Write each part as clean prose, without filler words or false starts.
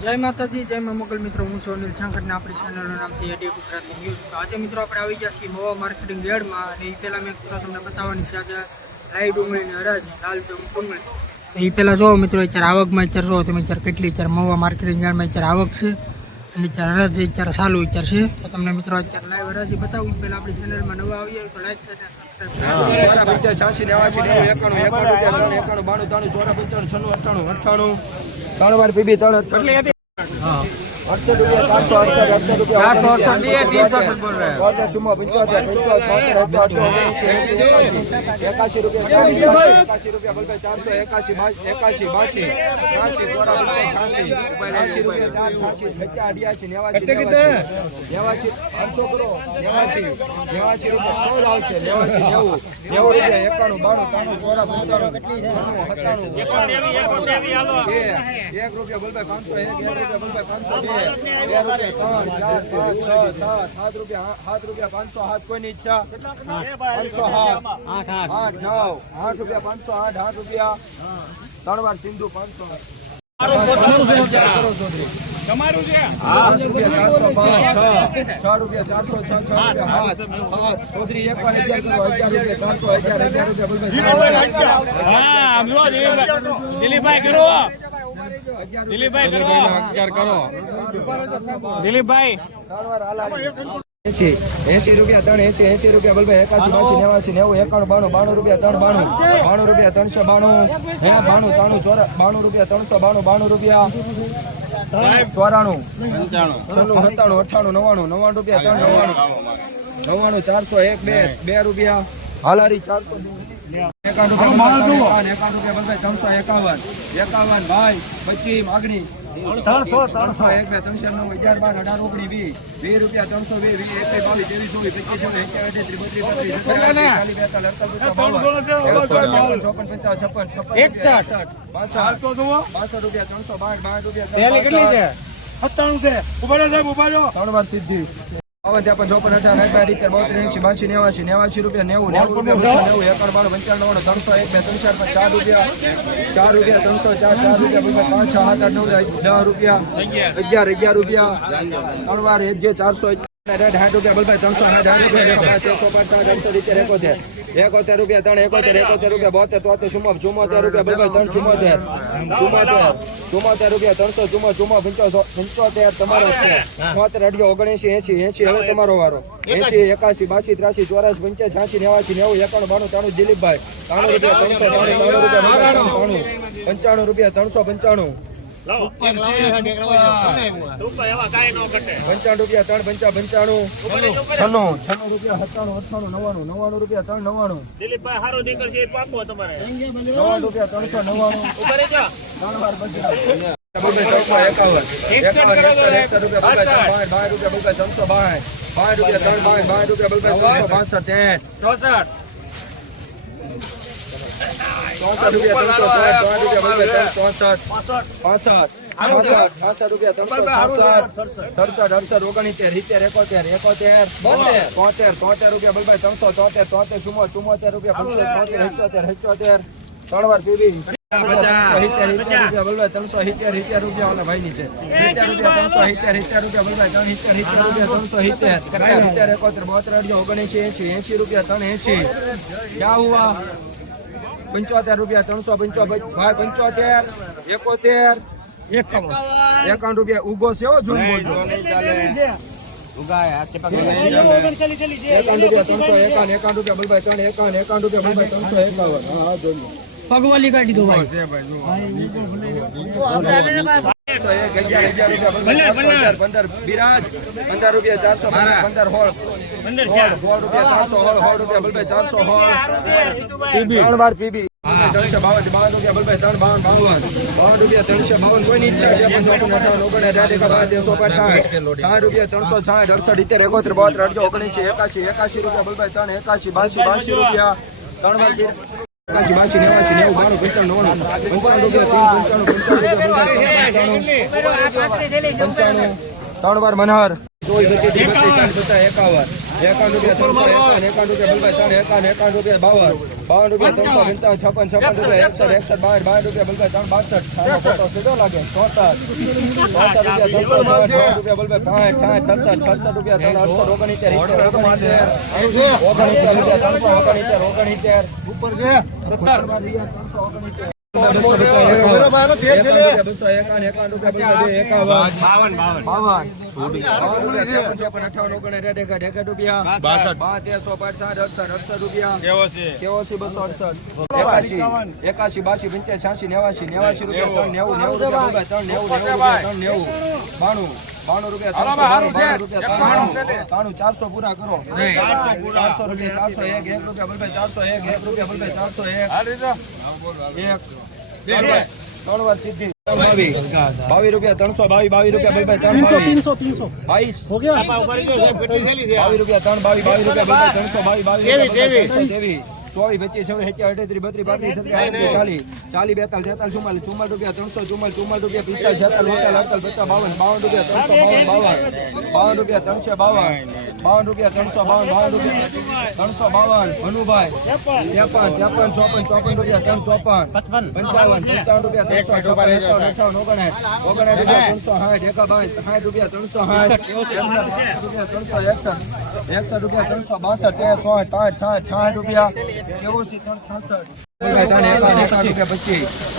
જય માતાજી, જય મા મોગલ મિત્રો, હું છું અનિલ છાંકટ ને આપણી ચેનલનું નામ છે એડી ગુજરાતી ન્યૂઝ। તો આજે મિત્રો આપણે આવી ગયા છીએ મહુવા માર્કેટિંગ યાર્ડમાં અને એ પહેલાં મેં મિત્રો તમને બતાવવાની છે આજે લાઈ ડુંગળીની હરાજી લાલ ડુંગળી। તો એ પહેલાં જો મિત્રો અત્યારે આવકમાં અત્યારે જો તમે અત્યારે કેટલી અત્યારે મહુવા માર્કેટિંગ યાર્ડમાં અત્યારે આવક છે અને અત્યારે હરાજી અત્યારે ચાલુ અત્યારે છે। તો તમને મિત્રો અત્યારે લાઈવ હરાજી બતાવું પહેલાં આપણી ચેનલમાં નવા આવીએ તો લાઈક શેર અને સબસ્ક્રાઇબ સિંધુ 80 રૂપિયા 380 રૂપિયા બલભાઈ 81 82 89 90 91 92 રૂપિયા 392 રૂપિયા 392 92 રૂપિયા 392 રૂપિયા 94 97 98 99 રૂપિયા 99 401 2 રૂપિયા હાલારી 400 51 ભાઈ 25 માગણી 301 309 11 12 18 19 20 રૂપિયા 320 21 22 હવે તમારો વારો 80 81 82 83 84 85 86 89 90 91 92 93 દિલીપભાઈ 95 રૂપિયા 395 ₹75 375 51 રૂપિયા ઉગો છે જૂન બોલજો પગવાલી કાઢી દો ભાઈ 15 બિરાજ 15 રૂપિયા 415 હોળ 15 રૂપિયા 400 હોળ રૂપિયા 400 હોળ પીબી 3 વાર પીબી 352 રૂપિયા બલભાઈ 352 રૂપિયા 352 કોઈની ઈચ્છા છે 55 રૂપિયા 360 68 71 72 81 રૂપિયા બલભાઈ 381 રૂપિયા 3 વાર 3 વાર મનહર 51 51 રૂપિયા 351 રૂપિયા બલભાઈ 51 રૂપિયા 52 રૂપિયા 355 56 રૂપિયા 61 62 રૂપિયા બલભાઈ 362 ફોટો સીધો લાગે 64 રૂપિયા બલભાઈ 65 66 રૂપિયા 369 ઉપર છે એકાશી બાશી 85 86 89 રૂપિયા 92 રૂપિયા 400 પૂરા કરો 400 રૂપિયા 401 રૂપિયા બલભાઈ 401 રૂપિયા બલભાઈ 401 ત્રણ વાર સીધી 22 રૂપિયા 322 રૂપિયા બલભાઈ 300 22 રૂપિયા 322 રૂપિયા બલભાઈ 322 ચોવીસ 25 26 28 32 33 40 40 42 43 44 રૂપિયા 300 રૂપિયા 45 52 રૂપિયા 352 રૂપિયા 352 મનુભાઈ 53 રૂપિયા 354 55 રૂપિયા 359 રૂપિયા 360 રૂપિયા 362 રૂપિયા કેવો સી 366 રૂપિયા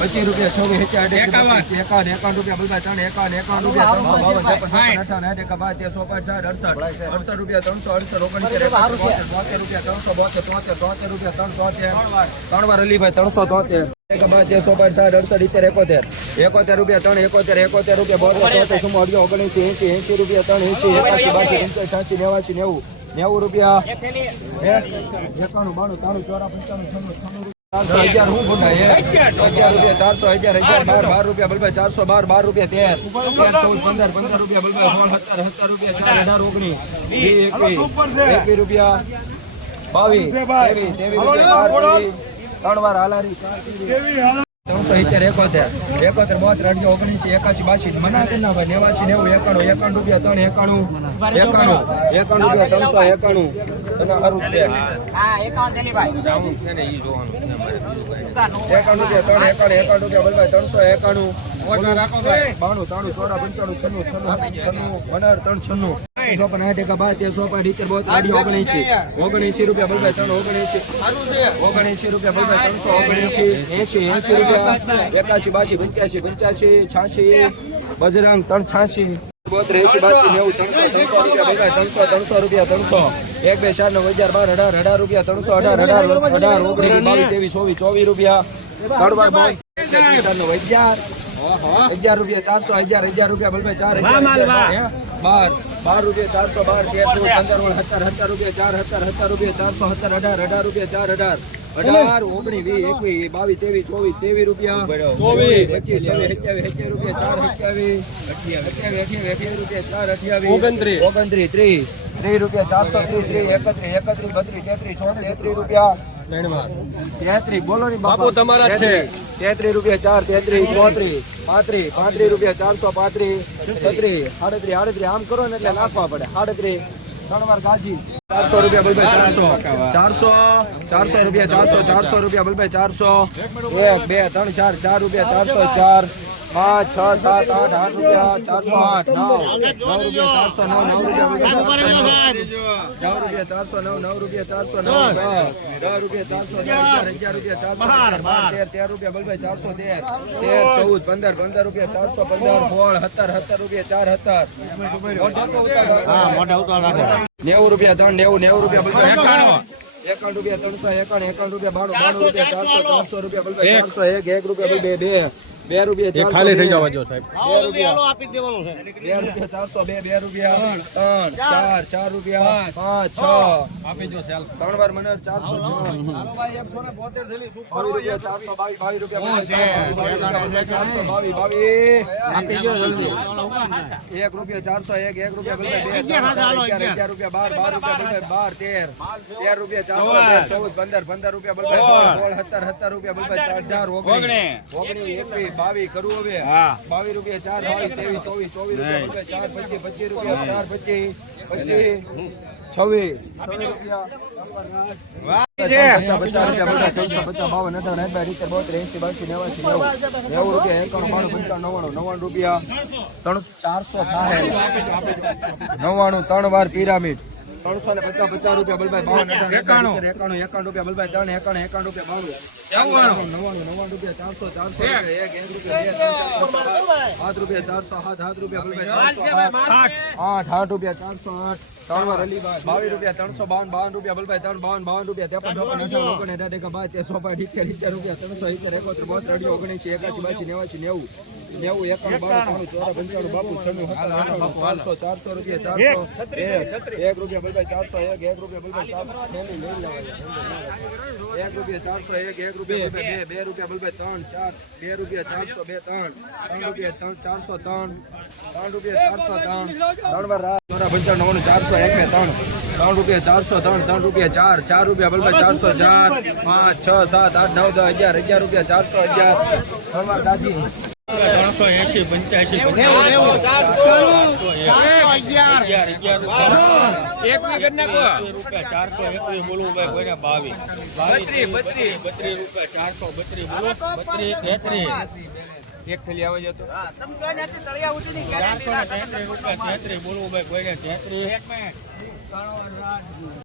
25 રૂપિયા 51 રૂપિયા બલભાઈ 51 રૂપિયા 368 રૂપિયા ત્રણ વાર અલીભાઈ 373 71 રૂપિયા 371 રૂપિયા 79 રૂપિયા 380 રૂપિયા 91 રૂપિયા 11 હું બોલાય 11 રૂપિયા 400 12 રૂપિયા બલભાઈ 412 રૂપિયા 13 14 15 રૂપિયા બલભાઈ 17 રૂપિયા 21 રૂપિયા 22 રૂપિયા ત્રણ વાર હાલારી 371 72 19 81 82 મના કે ના ભાઈ 89 90 91 રૂપિયા 391 અને અરુપ છે હા 51 દેલી ભાઈ જાવું છે ને ઈ જોવાનું 51 રૂપિયા 391 બલભાઈ 391 ઓર્ડર રાખો ભાઈ 92 93 94 95 96 79 રૂપિયા બલભાઈ 379 રૂપિયા બલભાઈ 379 રૂપિયા 81 82 85 85 બજરંગ 386 300 રૂપિયા 300 1 2 4 9 11 12 18 રૂપિયા 318 રૂપિયા 11 રૂપિયા 400 11 રૂપિયા બલભાઈ 4000 12 રૂપિયા 412 13 રૂપિયા 17 રૂપિયા 417 રૂપિયા 18 18 19 20 રૂપિયા 24 25 રૂપિયા 4 રૂપિયા 29 રૂપિયા 430 31 રૂપિયા 33 બોલો ની બાપુ તમારા છે 33 રૂપિયા 4 33 34 35 રૂપિયા 435 36 આમ કરો ને એટલે નાખવા પડે 37 ત્રણ વાર ગાજી 400 રૂપિયા બલભાઈ 400 રૂપિયા 400 રૂપિયા બલભાઈ 400 1 2 3 4 રૂપિયા 404 5 6 7 8 8 રૂપિયા 408 9 રૂપિયા 409 9 રૂપિયા 409 10 રૂપિયા 409 10 રૂપિયા 411 રૂપિયા 413 13 14 15 રૂપિયા 415 16 17 રૂપિયા 417 90 રૂપિયા 3 90 રૂપિયા 51 રૂપિયા 351 રૂપિયા 92 રૂપિયા 300 રૂપિયા 2 રૂપિયા ખાલી થઈ જવા જો સાહેબ 2 રૂપિયા આપી દેવાનો છે 2 રૂપિયા 402 રૂપિયા 4 રૂપિયા 5 6 આપી દો ચાલ ત્રણ વાર મને 406 હાલો ભાઈ 172 થેલી સુપર રૂપિયા 422 રૂપિયા 422 આપી દો જલ્દી 1 રૂપિયા 401 1 રૂપિયા 11 રૂપિયા 12 રૂપિયા 13 રૂપિયા 14 15 રૂપિયા 17 રૂપિયા 18 રૂપિયા 19 20 22 કરું હવે. હા 22 રૂપિયા 4 23 24 રૂપિયા 4 25 રૂપિયા 25 26 રૂપિયા વાહ છે 50 રૂપિયા 99 3 વાર પિરામિડ 350 રૂપિયા બલભાઈ 51 51 રૂપિયા બલભાઈ 3 51 રૂપિયા 92 99 રૂપિયા 400 7 રૂપિયા 407 રૂપિયા બલભાઈ 8 રૂપિયા 408 3 વાર અલીભાઈ 22 રૂપિયા 352 રૂપિયા બલભાઈ 3 52 રૂપિયા 53 રૂપિયા 400 રૂપિયા 1 રૂપિયા બલભાઈ 401 1 રૂપિયા બલભાઈ 1 રૂપિયા 401 1 રૂપિયા બલભાઈ 2 રૂપિયા બલભાઈ 3 4 2 રૂપિયા 402 3 રૂપિયા 403 3 રૂપિયા 403 3 વાર 401 3 રૂપિયા 403 3 રૂપિયા 4 4 રૂપિયા બલભાઈ 404 5 6 7 8 9 10 11 રૂપિયા 411 3 વાર દાદી 380 85 એક માં કરી નાખો રૂપિયા 421 બોલવું ભાઈ કોઈને 22 રૂપિયા 432 બોલો 32 33 એક થેલી આવે છે તો રૂપિયા 33 બોલવું ભાઈ કોઈને 33